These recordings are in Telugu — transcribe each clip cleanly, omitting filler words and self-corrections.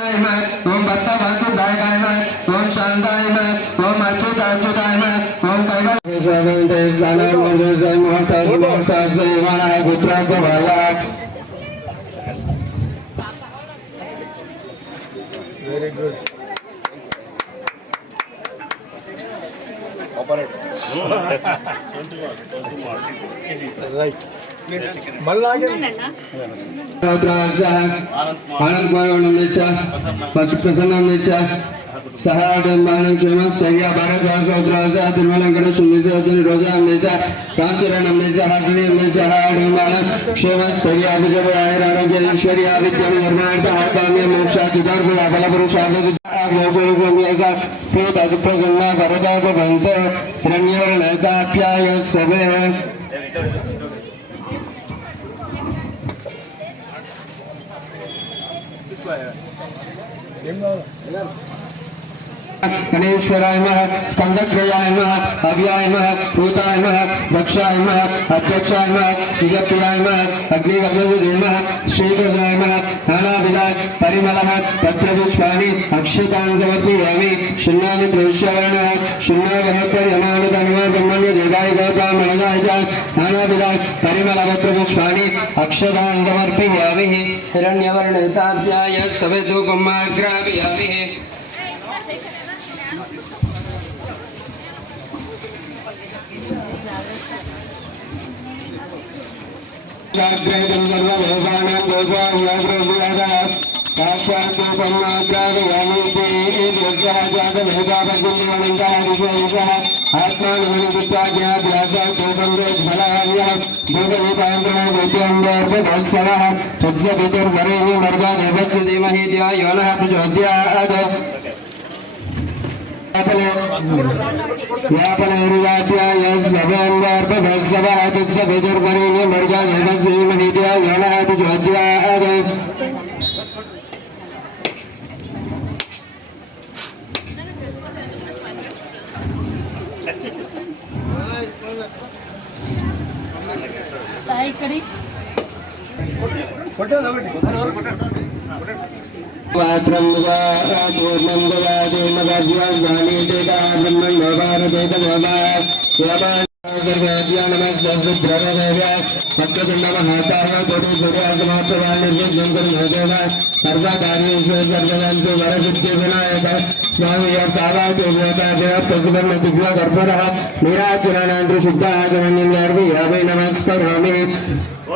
ओम भक्तवासुदाय ओम शांताय ओम अच्युताय ओम Very good. Right. सहाडंबानं क्षेम सैया भारत वासोद्राजा तिरुमलंकन शुन्निजोतिन रोजा अम्नेजा कांचरण अम्नेजा हाजनी अम्नेजा हाडंबानं क्षेम सैया विजय आरोग्य ऐश्वर्य विद्या निर्माण आकाम्य मोक्षाधिकार फल पुरुषार्थ मोक्षोन्येका प्रेत प्रगन्ना वरदा भवन्त हिरण्यवर्णताप्याय सवे गणेश्वराय नमः स्कंदत्रयाय नमः अव्याय नमः भूताय नमः दक्षाय नमः अध्यक्षाय नमः विजयप्रियाय नमः अग्निगभ्यवे नमः श्रीप्रदाय नमः नानाविधाय परिमलः पत्रपुष्पाणि अक्षतान् समर्पयामि शून्यामि द्रव्यवर्णः शून्यावहत्तर यमानुतनुमा ब्रह्मण्य देवाय ब्राह्मणदाय च नानाविधाय परिमलपत्रपुष्पाणि अक्षतान् समर्पयामि हिरण्यवर्णताभ्याय सवेदुपमाग्रापयामि साक्षात्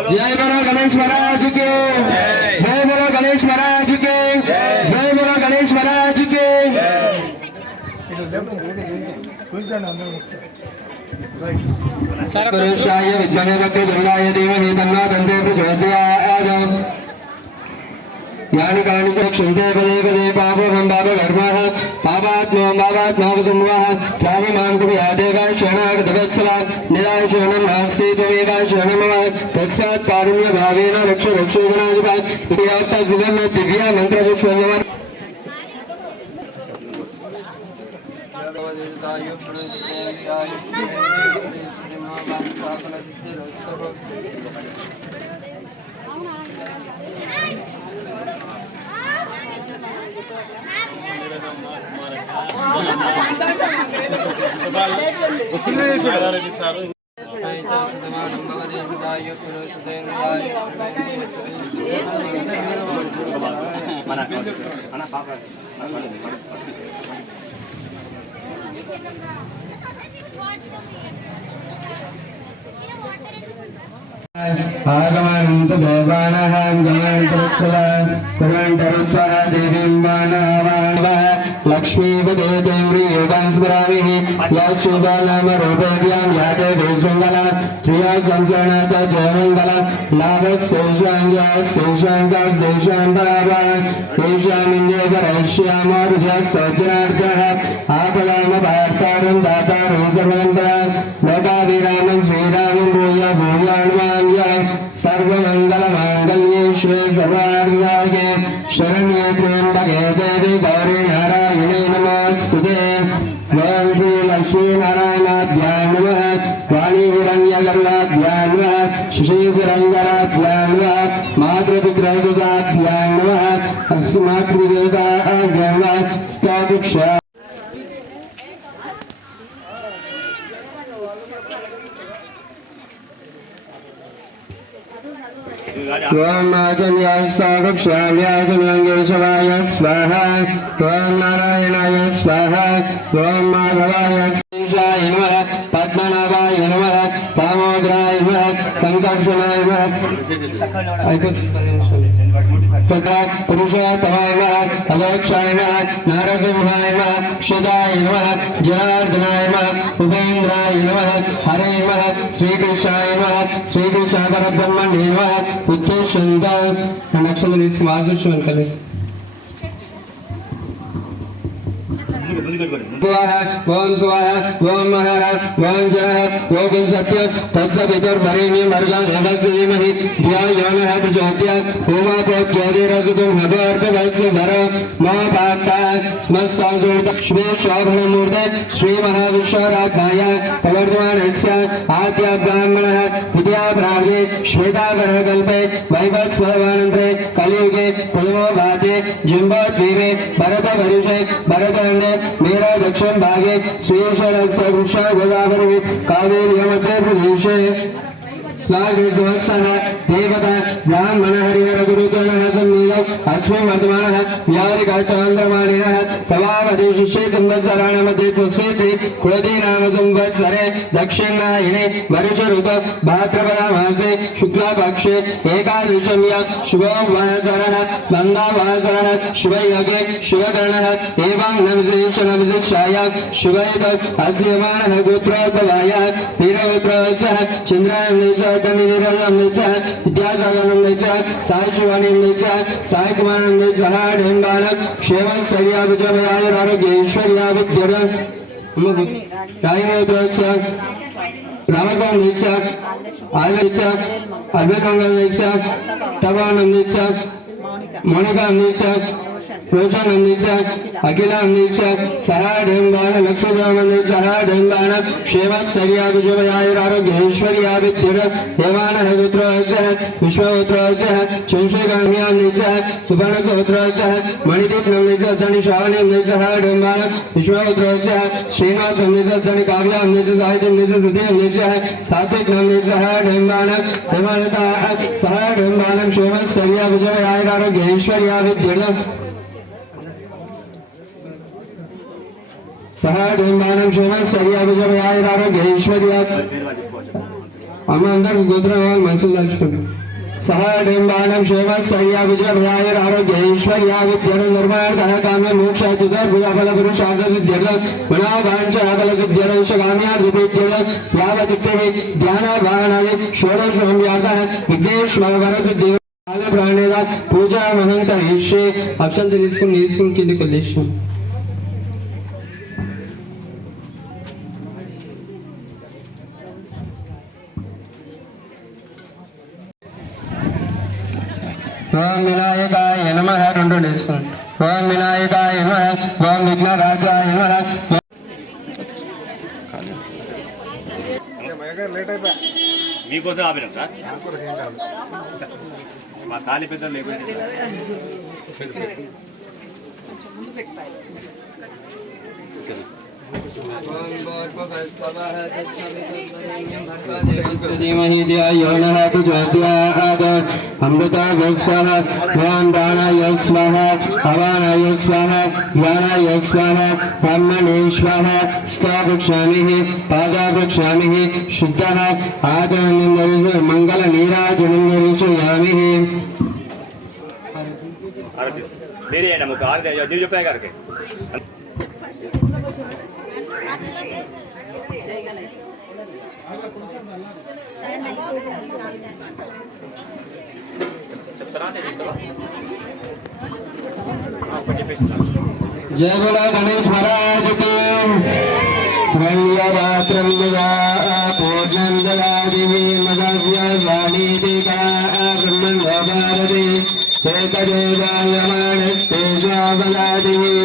जय बोलो गणेश महाराज के जय बोलो गणेश महाराज के जय बोलो गणेश महाराज के पुरुषाय विद्महे वक्रतुण्डाय धीमहि तन्नो दन्ते प्रचोदयात् यानि कानि च क्षन्ते पदे पदे पापं पापकर्मः पापात्मावतुम्वः त्रावमां कुर्यादेव शरणागतवत्सला निराय शरणं नास्ति त्वमेव शरणं मम तस्मात् कारुण्यभावेन रक्ष रक्षोदनाधिपात् प्रियात्ता सुवर्ण दिव्या मन्त्रपुष्पं आगमन्त देवानः गमन्तरक्षलान् कुरन्तरुत्वः देवीं वानवानवः लक्ष्मीपदे देव्री योगान् स्मरामिः यक्षुबालामरूपेभ्यां या देवी सुमङ्गला प्रिया संसरणात् जयमङ्गला लाभस्तेषां भावान् तेषामिन्दे परश्यामोर्जः सज्जनार्थः आपदामभार्तारं दातारं सर्वदम्परान् लोकाभिरामं श्रीरामं भूय भूयान्मां सर्वमङ्गलमाङ्गल्ये शिवे सर्वार्धागे शरण्ये त्र्यम्बके देवी गौरी नारायणे नमोऽस्तुते वयं श्री लक्ष्मीनारायणाभ्यां नमः वाणीविरञ्जगर्वाभ्यां नमः शिशीविरञ्जराभ्यां नमः मातृपितृदेवताभ्यां नमः मातृदेवता Om Ajanyastakshalyajanyangeshavaya Swaha Om Narayanaya Swaha Om Madhavaya Swaha Padmanabhaya Namaha Tamodraya Namaha Sankarshunaya Namaha Purushottamaya Namaha Adokshaya Namaha Narasimhaya Namaha Kshadaya Namaha Janardhanaya Namaha Upendraya Namaha Hare Namaha Sri Krishaya Namaha Sri Krishna Parabrahmane Namaha Utteshanda and actually this Mazushan Kalis. Om Swaha, Om Mahara, Om Jaha, Om Satya, Tatsa Pitar Bharini Marga Devasilimahi, Dhya Yona Prajotya, Uma Prajyadi Rajatum Habarka Valsa Vara, Ma Bhakta, Smasta Zurda, Shve Shabhana Murda, Sri Mahavishwaradhaya, Pavardhamanasya, Adya Brahmana, Vidya Brahde, Shveta Varakalpe, Vaibhat Swadavanandre, Kaliyuge, Pudamo Bhate, Jimba Dvive, Bharata Varushe, Bharatande, मेरा दक्षिण भागे श्रीशैल सवृषा गोदावरी कावेरी मध्य प्रदेश स्वागतवत्सः देवता ब्राह्मण हरिहर गुरुजनः सन्निधौ अस्मिन् वर्तमानः व्यावरिकः चन्द्रमाणिनः प्रभावति शिष्ये संवत्सराणां मध्ये स्वस्येति कुलति नाम संवत्सरे दक्षिणायने वर्ष ऋतौ भाद्रपदा मासे शुक्लपक्षे एकादशम्या शुभवासरः बन्धावासरः शुभयोगे शुभकरणः एवं नवशेषायां शुभयुतौ अस्यमानः गोत्रोद्भवायः वीरगोत्रोत्सः चन्द्रायं Dhanirajam Nitya, Vidyasaganam Nitya, Sai Shivanim Nitya, Sai Kumaram Nitya, Dhimbanak, Shevan Sarya Vijayaya Arogeshwarya Vidyara, Rayini Utrasya, Ramakam Nitya, Ala Nitya, Abhirangal Nitya, Tavanam Nitya, Monikam Nitya, Roshanam Nitya, Akilam Nitya, Saha Dhimbana, Lakshmadharma Nitya, Dhimbana, Shevat Sarya Vijayaya Arogeshwarya Vidyara, Devana Havitrasya, Vishwatrasya, Chanshikanyam Nitya, Subhanasotrasya, Manidipnam Nitya, Dhani Shavanim Nitya, Dhimbana, Vishwatrasya, Srinivasam Nitya, Dhani Kavyam Nitya, Sahitam Nitya, Sudhiyam Nitya, Satvitnam Nitya, Dhimbana, Dhimbana, Saha Dhimbana, Shevat Sarya Vijayaya Arogeshwarya Vidyara, Saha Dhimbanam Shevat Sarya Vijayaya Arogeshwarya Amandar Godraval Mansul Ashkun Saha Dhimbanam Shevat Sarya Vijayaya Arogeshwarya Vidyara Nirmardhana Kame Moksha Tudar Budapala Purushartha Vidyara Manavaancha Abala Vidyara Vishagamya Vidyara Yava Chiktevi Dhyana Bhavanadi Shoda Shomyartha Vignesh Bhagavarat Deva Ala Praneda Puja Mahanta Ishe Akshanti Niskun Kindi Kolesham Om Vinayakaya Namaha Rundu Niswan Om Vinayakaya Namaha Om Vignarajaya Namaha మీకోసం ఆపినాం సార్ మా తాలి పెద్దలు లేకపోతే अमृता स्वाहा ओम प्राणाय स्वाहा अपानाय स्वाहा ज्ञानाय स्वाहा ब्रह्मणे स्वाहा स्थापयामि पादापयामि शुद्धः आचमनीं मंगल नीराजनं दर्शयामि मेरे है ना मुझे आर दे जो जो पे करके जय गणेश जय बोला गणेश महाराज की त्रय्यरात्रं ददा पूर्णं ददादिवी मदव्य वाणीतिका ब्रह्मन् भारते एकदेवायमानस्तेजोबलादिवी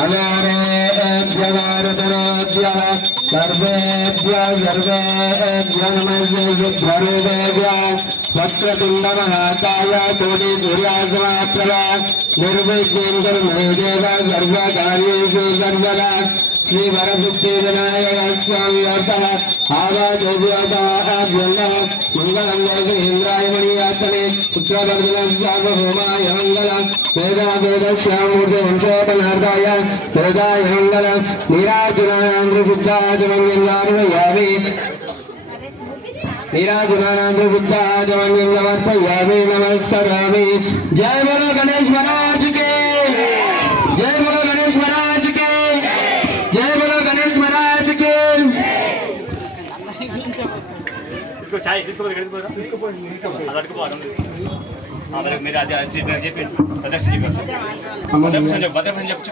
अगारेभ्यगारतरेभ्यः सर्वेभ्यः नमस्ते शुद्धरूपेभ्यः वक्रतुंड महाकाय कोटि सूर्यासमप्रभा निर्विघ्नं कुरु मे देव सर्वकार्येषु सर्वदा श्री वरसिद्धि विनायक स्वामी अर्थः आवादेव्यताभ्यः मंगलं लोकेन्द्राय मणियात्मने शुक्रवर्धन सार्वभौमाय मंगलं वेदावेदश्यामूर्ति वंशोपनार्थाय वेदाय मंगलं नीराजुनान्द्रशुद्धाजमङ्गं नार्वयामि नीराजुनान्द्रशुद्धाजमङ्गं समर्पयामि नमस्करामि। जय बोलो गणेश महाराज के, जय बोलो गणेश महाराज के, जय बोलो गणेश महाराज के। इसको चाय इसको मेरे आदि చెప్పి ప్రదర్శన చెప్పు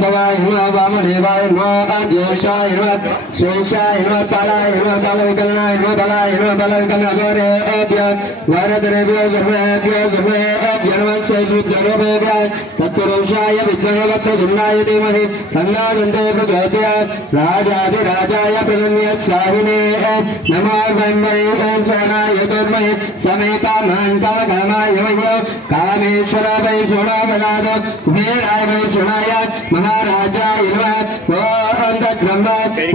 भवाय नमः वामदेवाय नमः आद्यशाय नमः श्रेष्ठाय नमः कालाय नमः कालविकलनाय नमः बलाय नमः बलविकलनागोरेभ्य वरदरेभ्यो सर्वेभ्यो नमः श्रीरुद्ररूपेभ्यः तत्पुरुषाय विद्महेवक्रतुण्डाय धीमहि तन्नो दन्ते प्रचोदयात् राजाधिराजाय प्रदन्यस्वामिने नमो ब्रह्मणे सोणाय दुर्महे समेकामान्तावकामाय वैद्यो कामेश्वराय सोणापदाद कुबेराय सोणाय महाराजाय नमः ओम तद्ब्रह्म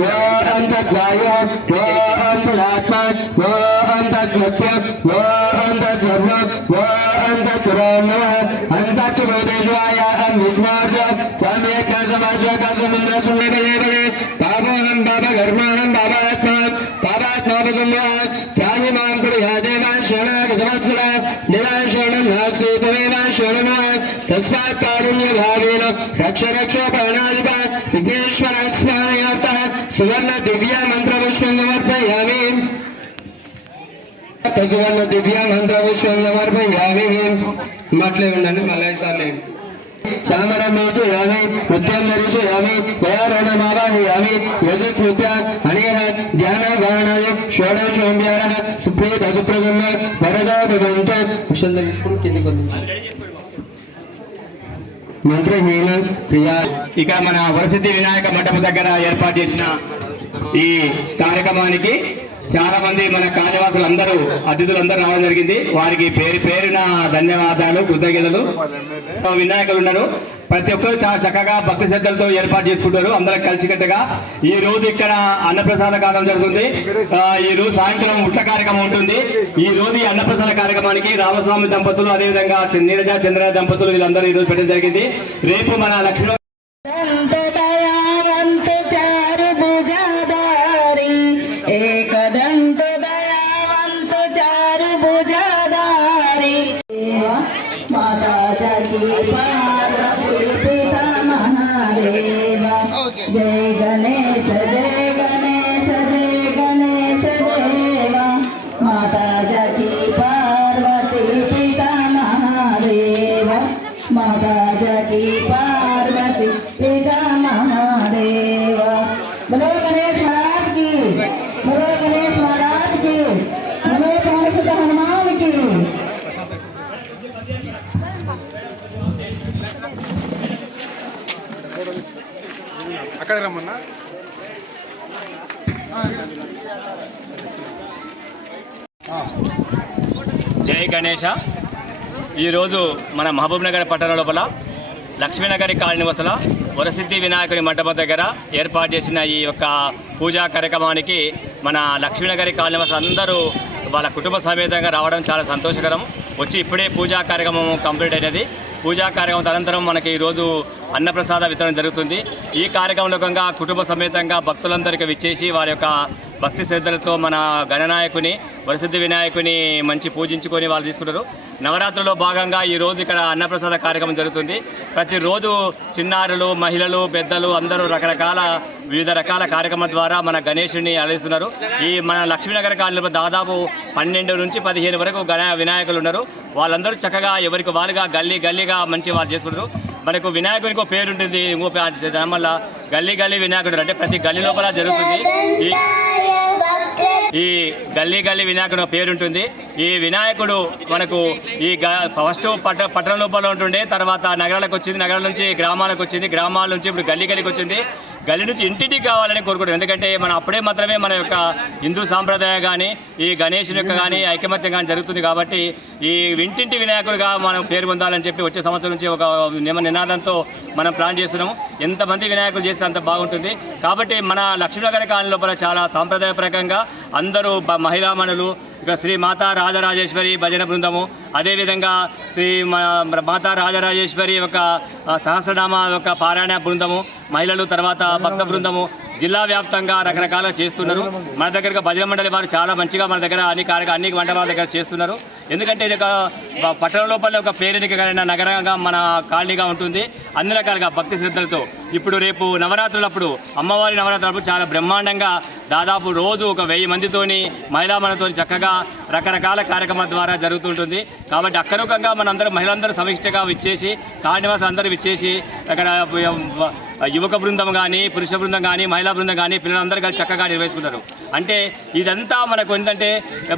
ओम तद्वायो ओम तदात्मा ओम तत्सत्यम ओम तत्सर्वम ओम तत्सुरो नमः अन्तच्चभूतेश्वाय विष्णोर्ज त्वमेकसमश्वकसमिन्द्र सुम्निपदे पापोऽहं पापकर्माणं पापात्मात् पापात्मापसंयः त्राहि मां कुर्यादेवान् शरणागतवत्सला निरान् शरणं नास्ति त्वमेवान् शरणं तस्मात् कारुण्यभावेन रक्ष रक्ष प्राणाधिपा विघ्नेश्वर स्वामी अर्थः सुवर्ण दिव्य मंत्रपुष्पं समर्पयामि सुवर्ण दिव्य मंत्रपुष्पं समर्पयामि मटले ఉండండి మళ్ళీ సార్లు चामरं मोचयामि मुद्यं दर्शयामि दयारणमावाहयामि यजस्मृत्या अनेन ध्यानभावनाय षोडशोऽम्यारः सुप्रीत सुप्रसन्न वरदा भवन्तु कुशल विष्णु కిందికి మంత్రహీన క్రియా ఇక మన వరసిద్ధి వినాయక మండపం దగ్గర ఏర్పాటు చేసిన ఈ కార్యక్రమానికి చాలా మంది మన కాళీవాసులు అందరూ అతిథులందరూ రావడం జరిగింది. వారికి పేరు పేరున ధన్యవాదాలు కృతజ్ఞతలు. వినాయకులు ఉన్నారు, ప్రతి ఒక్కరు చాలా చక్కగా భక్తి శ్రద్ధలతో ఏర్పాటు చేసుకుంటారు. అందరం కలిసికట్టుగా ఈ రోజు ఇక్కడ అన్నప్రసాద కాలం జరుగుతుంది. ఈ రోజు సాయంత్రం ఉట్ట కార్యక్రమం ఉంటుంది. ఈ రోజు ఈ అన్నప్రసాద కార్యక్రమానికి రామస్వామి దంపతులు అదేవిధంగా నీరజ చంద్ర దంపతులు వీళ్ళందరూ ఈ రోజు పెట్టడం జరిగింది. రేపు మన లక్ష్మీ एकदंत दयावंत चारु भुजाधारी माता जगी पार्वती पिता महादेव जय गणेश जय गणेश जय गणेश देव माता जगी पार्वती पिता महादेव माता जगी पार्वती पिता महादेव। बोलो गणेश महाराज की, बोलो गणेश महाराज की, बोलो पार्षद हनुमान की। అక్కడ రమ్మన్నా జై గణేష. ఈరోజు మన మహబూబ్ నగర్ పట్టణ లోపల లక్ష్మీనగరి కాలనీ వసల వరసిద్ధి వినాయకుని మండపం దగ్గర ఏర్పాటు చేసిన ఈ యొక్క పూజా కార్యక్రమానికి మన లక్ష్మీనగరి కాలనీ వసల అందరూ వాళ్ళ కుటుంబ సమేతంగా రావడం చాలా సంతోషకరం. వచ్చి ఇప్పుడే పూజా కార్యక్రమం కంప్లీట్ అయినది. పూజా కార్యక్రమం అనంతరం మనకి ఈరోజు అన్నప్రసాద వితరణ జరుగుతుంది. ఈ కార్యక్రమంలో భాగంగా కుటుంబ సమేతంగా భక్తులందరికీ విచ్చేసి వారి యొక్క భక్తి శ్రద్ధలతో మన గణనాయకుని వరసిద్ధి వినాయకుని మంచి పూజించుకొని వాళ్ళు తీసుకుంటారు. నవరాత్రుల్లో భాగంగా ఈరోజు ఇక్కడ అన్నప్రసాద కార్యక్రమం జరుగుతుంది. ప్రతిరోజు చిన్నారులు, మహిళలు, పెద్దలు అందరూ వివిధ రకాల కార్యక్రమాల ద్వారా మన గణేశుని అలరిస్తున్నారు. ఈ మన లక్ష్మీనగర్ కాలనీలో దాదాపు 12 నుంచి 15 వరకు వినాయకులు ఉన్నారు. వాళ్ళందరూ చక్కగా ఎవరికి వాళ్ళుగా గల్లీగా మంచి వాళ్ళు చేసుకుంటారు. మనకు వినాయకునికి ఒక పేరు ఉంటుంది, మళ్ళీ గల్లీ వినాయకుడు అంటే ప్రతి గల్లీ లోపల జరుగుతుంది. ఈ గల్లీ వినాయకుడు పేరుంటుంది. ఈ వినాయకుడు మనకు ఈ ఫస్ట్ పట్టణ లోపల ఉంటుండే, తర్వాత నగరాలకు వచ్చింది, నగరాల నుంచి గ్రామాలకు వచ్చింది, గ్రామాల నుంచి ఇప్పుడు గల్లీకి వచ్చింది. గల్లీ నుంచి ఇంటింటికి కావాలని కోరుకుంటాం. ఎందుకంటే మనం అప్పుడే మాత్రమే మన యొక్క హిందూ సాంప్రదాయం కానీ ఈ గణేషుని యొక్క కానీ ఐకమత్యం కానీ జరుగుతుంది. కాబట్టి ఈ ఇంటింటి వినాయకుడిగా మనం పేరు పొందాలని చెప్పి వచ్చే సంవత్సరం నుంచి ఒక నినాదంతో మనం ప్లాన్ చేస్తున్నాము. ఎంతమంది వినాయకులు చేస్తే అంత బాగుంటుంది. కాబట్టి మన లక్ష్మీనగర్ కాలనీ లోపల చాలా సాంప్రదాయపరంగా అందరూ మహిళామణులు, ఇక శ్రీ మాతా రాజరాజేశ్వరి భజన బృందము, అదేవిధంగా శ్రీ మాతా రాజరాజేశ్వరి ఒక సహస్రనామ ఒక పారాయణ బృందము, మహిళలు, తర్వాత భక్త బృందము జిల్లా వ్యాప్తంగా రకరకాల చేస్తున్నారు. మన దగ్గర భజన మండలి వారు చాలా మంచిగా మన దగ్గర అన్ని మండపాల దగ్గర చేస్తున్నారు. ఎందుకంటే ఇది ఒక పట్టణ లోపల ఒక పేరెనిక కలిగిన నగరంగా మన కాలనీగా ఉంటుంది. అన్ని రకాలుగా భక్తి శ్రద్ధలతో ఇప్పుడు రేపు నవరాత్రులప్పుడు అమ్మవారి నవరాత్రులప్పుడు చాలా బ్రహ్మాండంగా దాదాపు రోజు ఒక 1000 మందితోని మహిళామణులతో చక్కగా రకరకాల కార్యక్రమాల ద్వారా జరుగుతుంటుంది. కాబట్టి అక్కరూకంగా మనందరూ మహిళలందరూ సమిష్టిగా విచ్చేసి కాలనివాసులు అందరూ విచ్చేసి అక్కడ యువక బృందం కానీ పురుష బృందం కానీ మహిళా బృందం కానీ పిల్లలందరూ కలిసి చక్కగా నిర్వహిస్తున్నారు. అంటే ఇదంతా మనకు ఏంటంటే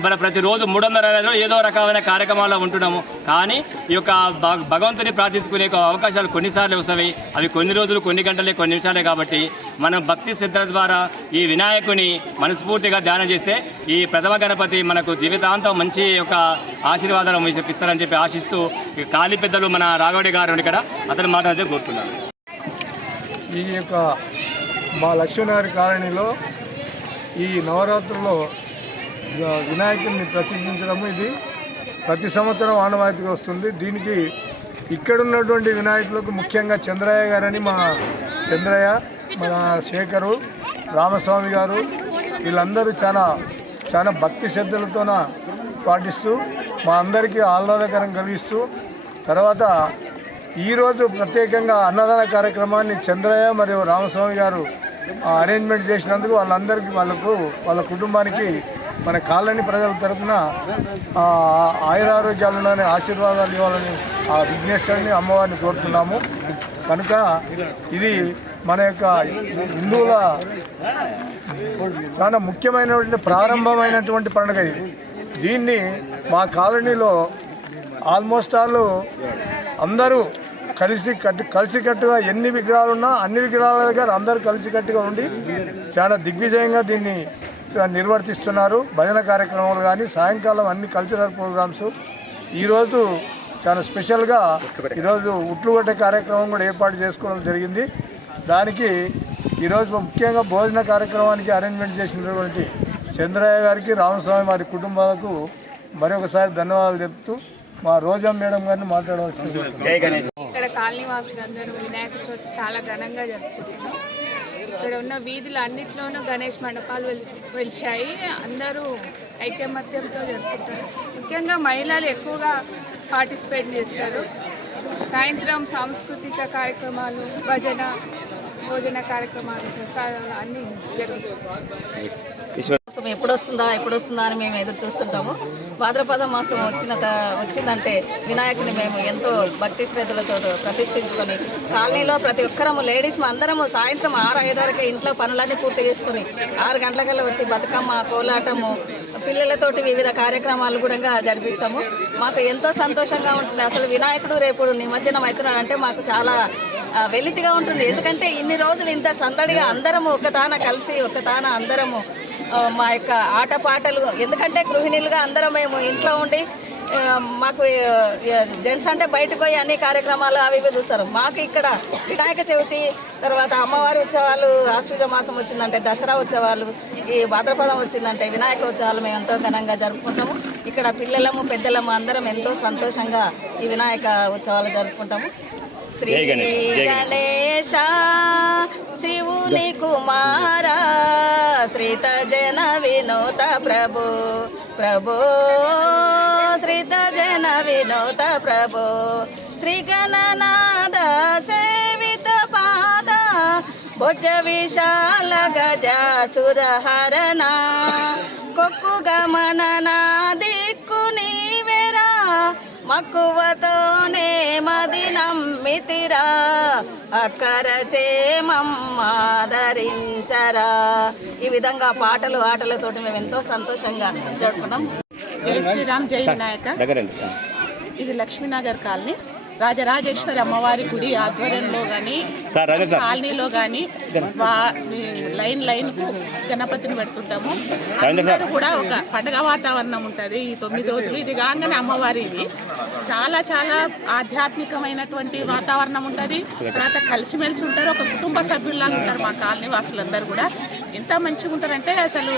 మన ప్రతిరోజు 365 ఏదో రకమైన కార్యక్రమాల్లో ఉంటున్నాము. కానీ ఈ యొక్క భగవంతుని ప్రార్థించుకునే అవకాశాలు కొన్నిసార్లు వస్తాయి. అవి కొన్ని రోజులు, కొన్ని గంటలే, కొన్ని నిమిషాలే. కాబట్టి మనం భక్తి శ్రద్ధల ద్వారా ఈ వినాయకుని మనస్ఫూర్తిగా ధ్యానం చేస్తే ఈ ప్రథమ గణపతి మనకు జీవితాంతం మంచి యొక్క ఆశీర్వాదాలు ఇస్తారని చెప్పి ఆశిస్తూ కాళీ పెద్దలు మన రాఘవడి గారు ఇక్కడ అతను మాట్లాడితే కోరుతున్నాను. ఈ యొక్క మా లక్ష్మీనగర్ కాలనీలో ఈ నవరాత్రుల్లో వినాయకుడిని ప్రతిష్ఠించడము ఇది ప్రతి సంవత్సరం ఆనవాయితీగా వస్తుంది. దీనికి ఇక్కడున్నటువంటి వినాయకులకు ముఖ్యంగా చంద్రయ్య గారని మా చంద్రయ్య, మన శేఖరు, రామస్వామి గారు వీళ్ళందరూ చాలా భక్తి శ్రద్ధలతోన పాటిస్తూ మా అందరికీ ఆహ్లాదకరం కలిగిస్తూ, తర్వాత ఈరోజు ప్రత్యేకంగా అన్నదాన కార్యక్రమాన్ని చంద్రయ్య మరియు రామస్వామి గారు అరేంజ్మెంట్ చేసినందుకు వాళ్ళ కుటుంబానికి మన కాలనీ ప్రజల తరఫున ఆయురారోగ్యాలని ఆశీర్వాదాలు ఇవ్వాలని ఆ విఘ్నేశ్వరుని అమ్మవారిని కోరుతున్నాము. కనుక ఇది మన యొక్క హిందువుల చాలా ముఖ్యమైనటువంటి ప్రారంభమైనటువంటి పండుగ ఇది. దీన్ని మా కాలనీలో ఆల్మోస్ట్ అందరూ కలిసికట్టుగా ఎన్ని విగ్రహాలు ఉన్నా అన్ని విగ్రహాల దగ్గర అందరూ కలిసికట్టుగా ఉండి చాలా దిగ్విజయంగా దీన్ని నిర్వర్తిస్తున్నారు. భజన కార్యక్రమాలు కానీ సాయంకాలం అన్ని కల్చరల్ ప్రోగ్రామ్స్. ఈరోజు చాలా స్పెషల్గా ఈరోజు ఉట్లు కొట్టే కార్యక్రమం కూడా ఏర్పాటు చేసుకోవడం జరిగింది. దానికి ఈరోజు ముఖ్యంగా భోజన కార్యక్రమానికి అరేంజ్మెంట్ చేసినటువంటి చంద్రయ్య గారికి, రామస్వామి వారి కుటుంబాలకు మరొకసారి ధన్యవాదాలు చెప్తూ మా రోజా మేడం గారిని మాట్లాడవలసింది. ఇక్కడ కాలనీవాసులందరూ వినాయక చవితి చాలా ఘనంగా జరుపుకుంటున్నాం. ఇక్కడ ఉన్న వీధులు అన్నిట్లోనూ గణేష్ మండపాలు వెలిశాయి. అందరూ ఐకమత్యంతో జరుపుకుంటారు. ముఖ్యంగా మహిళలు ఎక్కువగా పార్టిసిపేట్ చేస్తారు. సాయంత్రం సాంస్కృతిక కార్యక్రమాలు, భోజన కార్యక్రమాలు, ప్రసాదాలు అన్నీ జరుగుతాయి. ఎప్పుడు వస్తుందా అని మేము ఎదురు చూస్తుంటాము. భాద్రపద మాసం వచ్చిందంటే వినాయకుని మేము ఎంతో భక్తి శ్రద్ధలతో ప్రతిష్ఠించుకొని కాలనీలో ప్రతి ఒక్కరము లేడీస్ అందరము సాయంత్రం 6-5 వరకు ఇంట్లో పనులన్నీ పూర్తి చేసుకొని 6 గంటలకల్లా వచ్చి బతుకమ్మ, కోలాటము, పిల్లలతోటి వివిధ కార్యక్రమాలు కూడా జరిపిస్తాము. మాకు ఎంతో సంతోషంగా ఉంటుంది. అసలు వినాయకుడు రేపు నిమజ్జనం అవుతున్నాడంటే మాకు చాలా వెలితిగా ఉంటుంది. ఎందుకంటే ఇన్ని రోజులు ఇంత సందడిగా అందరము ఒకతాన అందరము మా యొక్క ఆటపాటలు, ఎందుకంటే గృహిణులుగా అందరం మేము ఇంట్లో ఉండి మాకు జెంట్స్ అంటే బయటకు పోయి అన్ని కార్యక్రమాలు అవి చూస్తారు. మాకు ఇక్కడ వినాయక చవితి, తర్వాత అమ్మవారి ఉత్సవాలు, ఆశ్వీజ మాసం వచ్చిందంటే దసరా ఉత్సవాలు, ఈ భాద్రపదం వచ్చిందంటే వినాయక ఉత్సవాలు మేము ఎంతో ఘనంగా జరుపుకుంటాము. ఇక్కడ పిల్లలము పెద్దలము అందరం ఎంతో సంతోషంగా ఈ వినాయక ఉత్సవాలు జరుపుకుంటాము. శ్రీ గణేశ శివుని కుమార శ్రీత జన వినోత ప్రభో శ్రీత జన వినోత ప్రభో శ్రీ గణనాద సేవిత పాద భుజ విశాల గజాసుర హరణ కొక్కు గమన దిక్కు నీవెరా మక్కువతోనే మది నమ్మితిరా అక్కర చేమమ్మాదరించరా. ఈ విధంగా పాటలు ఆటలతోటి మేము ఎంతో సంతోషంగా జరుపుకున్నాం. జై శ్రీరామ్, జై వినాయక. ఇది లక్ష్మీనగర్ కాలనీ. రాజరాజేశ్వరి అమ్మవారి గుడి ఆధ్వర్యంలో కానీ కాలనీలో కానీ లైన్కు గణపతిని పెడుతుంటాము. అందరూ కూడా ఒక పండుగ వాతావరణం ఉంటుంది. ఈ 9 రోజులు ఇది కాగానే అమ్మవారి ఇది చాలా చాలా ఆధ్యాత్మికమైనటువంటి వాతావరణం ఉంటుంది. తర్వాత కలిసిమెలిసి ఉంటారు, ఒక కుటుంబ సభ్యుల్లాగా ఉంటారు. మా కాలనీ వాసులందరూ కూడా ఎంత మంచిగా ఉంటారంటే అసలు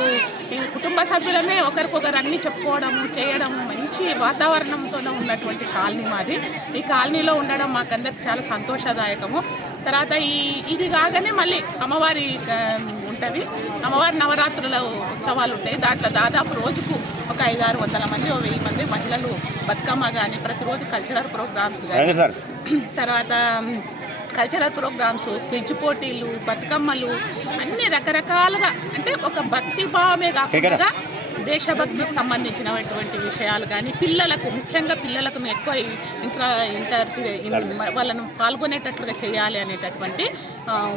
ఈ కుటుంబ సభ్యులమే ఒకరికొకరు అన్నీ చెప్పుకోవడము చేయడము మంచి వాతావరణంతోనే ఉన్నటువంటి కాలనీ మాది. ఈ కాలనీలో ఉండడం మాకందరికి చాలా సంతోషదాయకము. తర్వాత ఇది కాగానే మళ్ళీ అమ్మవారి ఉంటుంది. అమ్మవారి నవరాత్రుల ఉత్సవాలు ఉంటాయి. దాంట్లో దాదాపు రోజుకు ఒక 500-600 మంది 1000 మంది మహిళలు బతుకమ్మ కానీ ప్రతిరోజు కల్చరల్ ప్రోగ్రామ్స్ కానీ తర్వాత కల్చరల్ ప్రోగ్రామ్స్, క్విజ్ పోటీలు, బతుకమ్మలు అన్ని రకరకాలుగా అంటే ఒక భక్తి భావమే కాకుండా దేశభక్తికి సంబంధించినటువంటి విషయాలు కానీ పిల్లలకు ముఖ్యంగా పిల్లలకు ఎక్కువ వాళ్ళను పాల్గొనేటట్లుగా చేయాలి అనేటటువంటి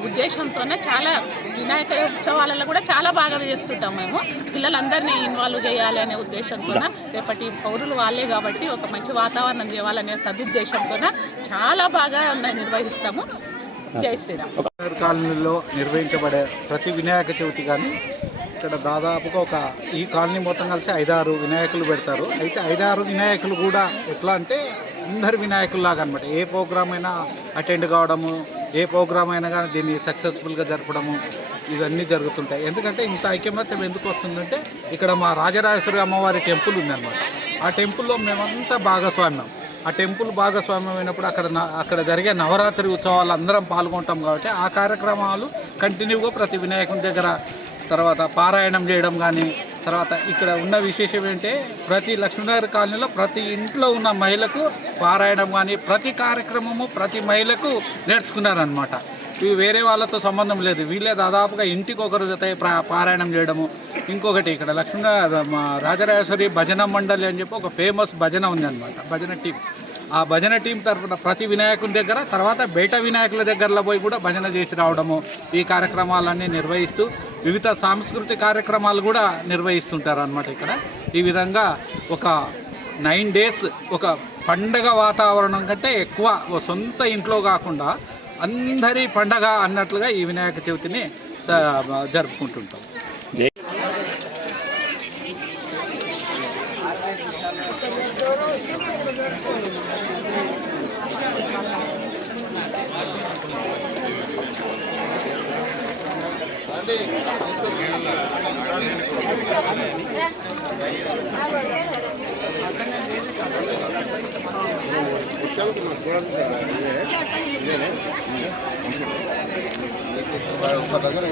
ఉద్దేశంతోనే చాలా వినాయక ఉత్సవాలలో కూడా చాలా బాగా చేస్తుంటాం మేము. పిల్లలందరినీ ఇన్వాల్వ్ చేయాలి అనే ఉద్దేశంతో రేపటి పౌరులు వాళ్ళే కాబట్టి ఒక మంచి వాతావరణం చేయాలనే సదుద్దేశంతో చాలా బాగా నిర్వహిస్తాము. జై శ్రీరామ్. కాలనీలో నిర్వహించబడే ప్రతి వినాయక చవితి కానీ ఇక్కడ దాదాపుగా ఈ కాలనీ మొత్తం కలిసి 5-6 వినాయకులు పెడతారు. అయితే 5-6 వినాయకులు కూడా ఎట్లా అంటే అందరు వినాయకుల్లాగా అనమాట. ఏ ప్రోగ్రామ్ అయినా అటెండ్ కావడము, ఏ ప్రోగ్రామ్ అయినా కానీ దీన్ని సక్సెస్ఫుల్గా జరపడము ఇవన్నీ జరుగుతుంటాయి. ఎందుకంటే ఇంత ఐకమత్యం ఎందుకు వస్తుందంటే ఇక్కడ మా రాజరాజేశ్వరి అమ్మవారి టెంపుల్ ఉందన్నమాట. ఆ టెంపుల్లో మేమంతా భాగస్వామ్యం. ఆ టెంపుల్ భాగస్వామ్యం అయినప్పుడు అక్కడ జరిగే నవరాత్రి ఉత్సవాలు అందరం పాల్గొంటాం కాబట్టి ఆ కార్యక్రమాలు కంటిన్యూగా ప్రతి వినాయకుని దగ్గర తర్వాత పారాయణం చేయడం కానీ తర్వాత ఇక్కడ ఉన్న విశేషం ఏంటంటే ప్రతి లక్ష్మీనగర్ కాలనీలో ప్రతి ఇంట్లో ఉన్న మహిళకు పారాయణం కానీ ప్రతి కార్యక్రమము ప్రతి మహిళకు నేర్చుకున్నారనమాట. ఇవి వేరే వాళ్ళతో సంబంధం లేదు. వీళ్ళే దాదాపుగా ఇంటికి ఒకరు జత పారాయణం చేయడము. ఇంకొకటి ఇక్కడ రాజరాజేశ్వరి భజన మండలి అని చెప్పి ఒక ఫేమస్ భజన ఉంది అనమాట, భజన టీం. ఆ భజన టీం తరఫున ప్రతి వినాయకుని దగ్గర తర్వాత బయట వినాయకుల దగ్గరలో పోయి కూడా భజన చేసి రావడము ఈ కార్యక్రమాలన్నీ నిర్వహిస్తూ వివిధ సాంస్కృతిక కార్యక్రమాలు కూడా నిర్వహిస్తుంటారు అన్నమాట. ఇక్కడ ఈ విధంగా ఒక 9 days ఒక పండగ వాతావరణం కంటే ఎక్కువ సొంత ఇంట్లో కాకుండా అందరి పండగ అన్నట్లుగా ఈ వినాయక చవితిని జరుపుకుంటుంటాం. దగ్గర